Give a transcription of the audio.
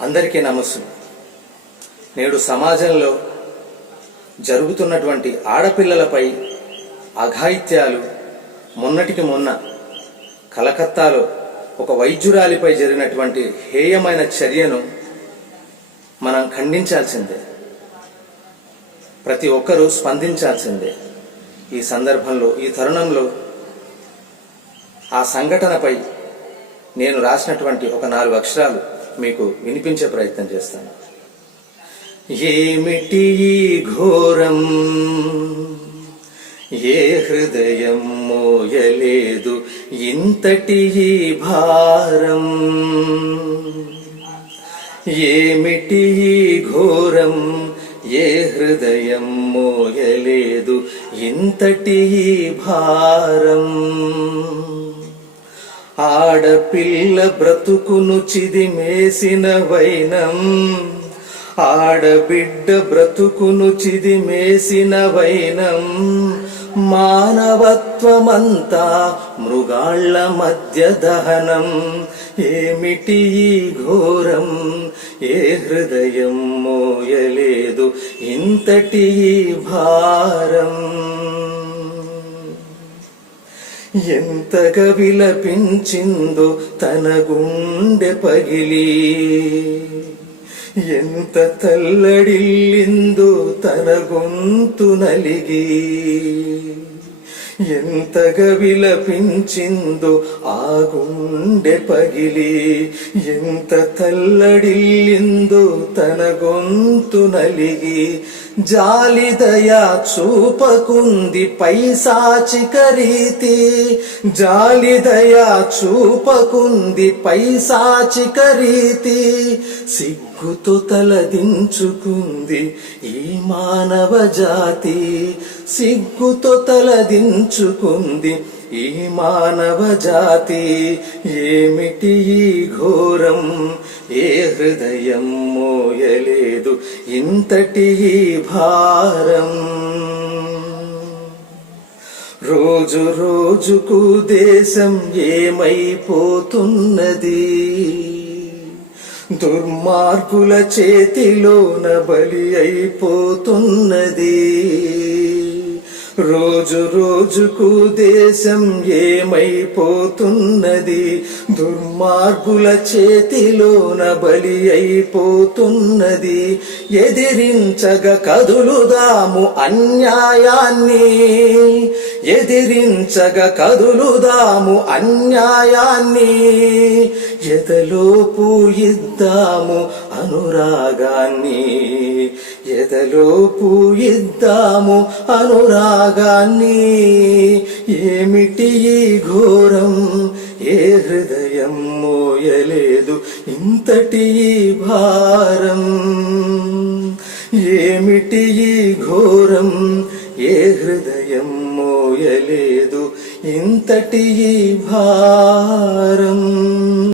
అందరికీ నమస్సు. నేడు సమాజంలో జరుగుతున్నటువంటి ఆడపిల్లలపై అఘాయిత్యాలు మొన్నటికి మొన్న కలకత్తాలో ఒక వైద్యురాలిపై జరిగినటువంటి హేయమైన చర్యను మనం ఖండించాల్సిందే. ప్రతి ఒక్కరూ స్పందించాల్సిందే. ఈ సందర్భంలో ఈ తరుణంలో ఆ సంఘటనపై నేను రాసినటువంటి ఒక నాలుగు అక్షరాలు మీకు వినిపించే ప్రయత్నం చేస్తాను. ఏమిటి ఈ ఘోరం? ఏ హృదయం మోయలేదు ఇంతటి ఈ భారం? ఏమిటి ఈ ఘోరం? ఏ హృదయం మోయలేదు ఇంతటి ఈ భారం? ఆడపిల్ల బ్రతుకును చిదిమేసిన వైనం. ఆడబిడ్డ బ్రతుకును చిదిమేసిన వైనం. మానవత్వమంతా మృగాళ్ళ మధ్య దహనం. ఏమిటి ఈ ఘోరం? ఏ హృదయం మోయలేదు ఇంతటి భారం. ఎంతగా విలపించిందో తన గుండె పగిలి. ఎంత తల్లడిల్లిందో తన గొంతు నలిగి. ఎంతగా విలపించిందో ఆ గుండె పగిలి. ఎంత తల్లడిల్లిందో తన గొంతు నలిగి. జాలిదయ చూపకుంది పైశాచిక రీతి జాలిదయ చూపకుంది పైశాచిక రీతి సిగ్గుతో తలదించుకుంది ఈ మానవ జాతి. సిగ్గుతో తలదించుకుంది ఈ మానవ జాతి. ఏమిటి ఈ ఘోరం? ఏ హృదయం మోయలేదు ఇంతటి భారం. రోజు రోజుకు దేశం ఏమైపోతున్నది? దుర్మార్గుల చేతిలోన బలి అయిపోతున్నది. రోజు రోజుకు దేశం ఏమైపోతున్నది? దుర్మార్గుల చేతిలోన బలి అయిపోతున్నది. ఎదిరించగ కదులుదాము అన్యాయాన్ని. ఎదిరించగ కదులుదాము అన్యాయాన్ని. ఎదలో పూయిద్దాము అనురాగాన్ని. ఎదలో పూయిద్దాము అనురాగాన్ని. ఏమిటి ఈ ఘోరం? ఏ హృదయం మోయలేదు ఇంతటి ఈ భారం. ఏమిటి ఈ ఘోరం? ఏ హృదయం మోయలేదు ఇంతటి ఈ భారం.